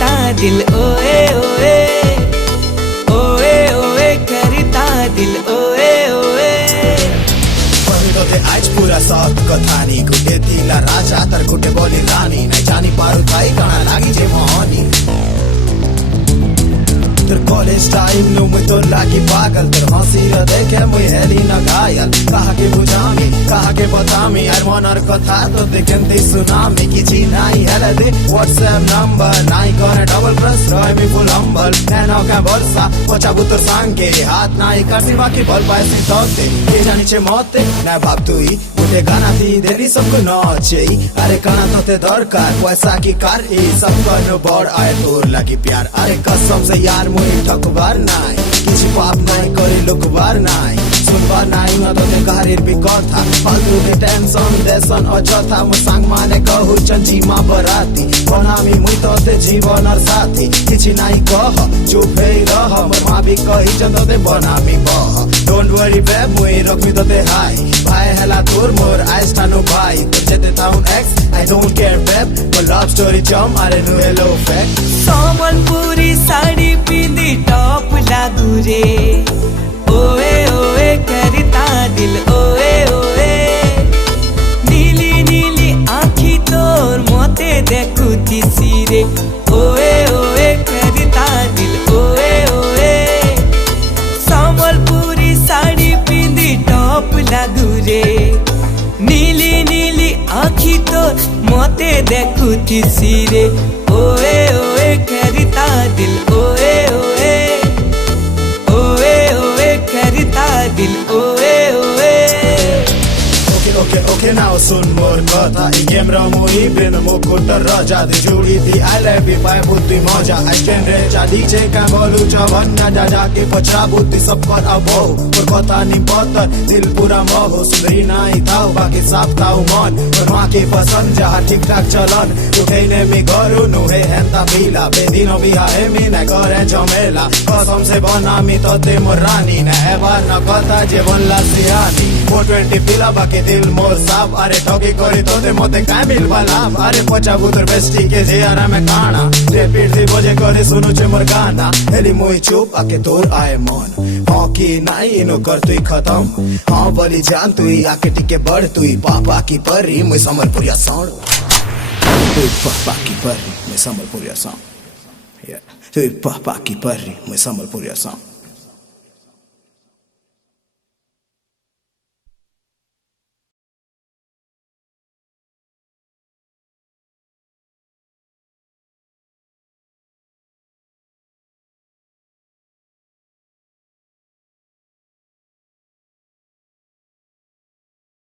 करता दिल ओए ओए ओए ओए करता दिल ओए ओए ते आज पूरा सात कथानी गुटे तिला राजा तर गुटे बोली रानी नहीं जानी पारू थाई कहाँ लागी जे मोहनी तर कॉलेज टाइम नु मुई तो लागी पागल तर हंसी र देखे मुई हेली न घायल कहा के बुझामी कहा के बतामी यार मनर कथा तो देखेंती सुनामी किछि नाई हेले दे व्हाट्सएप नंबर नाई करे डबल प्रेस रहे मी फुल हम्बल नैनो का बोलसा पचा बुतर सांगे हाथ नाई करसी बाकी बोल पाए सी तोते के जानी छे मते ना भाब तुई उठे गाना दी देरी सबको नचे अरे काना तोते दरकार पैसा की कार ए सब करनो बड़ आए तोर लागी प्यार अरे कसम से यार मुई ठकबार नाई किछि पाप नाई करे लोकबार नाई सुनबार नाई न तोते कारेर बि कथा फालतू के टेंशन देसन अजथा मु सांग माने कहू चंचीमा बराती बनामी मुई तोते जीवनर साथी किछि नाई कह चुप हे रह मोर मां बि कहि जतोते बनामी बह डोंट वरी बे मुई रखमी तोते हाय भाई हेला तोर मोर आइस टानु भाई जेते टाउन एक्स आई डोंट केयर बेब पर लव स्टोरी चम अरे नु हेलो फैक्ट सम्बलपुरी साड़ी पिंदी टॉप लागू रे ओए ओए करता दिल ओए ओए नीली नीली आँखी तोर मते देखुती सिरे ओए ओए करता दिल ओए ओए सम्बलपुरी साड़ी पिंदी टॉप लागू रे नीली नीली आँखी तोर मते देखुती सिरे ओए ओए करता दिल ओए ओए ओए ओए करता दिल ओए ओए ओके नाउ सुन मोर कथा गेम रमुई बिन मुकुट रजा दे जुड़ी थी आई लव यू पाए बुद्धि मजा आई कैन रे चाली जे का बोलू चवन्ना दादा के पछा बुद्धि सब कर अबो और कथा नि पत्तर दिल पूरा मोह सुधरी नाई थाउ बाकी साफ थाउ मन और वहाँ के पसंद जहाँ ठीक ठाक चलन उठेने मी घरू नु हे हेंता पीला बेदिनो बिहा हे मी न करे झमेला कसम से बनामी तोते मोर रानी न एबार न कथा जे बनला सियानी 420 पिला बाकी दिल मोर साफ अरे ठोकी करी तोते मते काय मिल बाला अरे पचा बुतर बेस्टी के जे आरा में काना रे पीठ दी बजे करे सुनु छे मोर गाना हेली मुई चुप आके तोर आए मन हाँ की नाई इनो कर तुई खत्म हाँ बली जान तुई आके टिके बढ़ तुई पापा की परी मुई समरपुरिया साउंड तुई पापा की परी मुई समरपुरिया साउंड तुई पापा की परी मुई समरपुरिया साउंड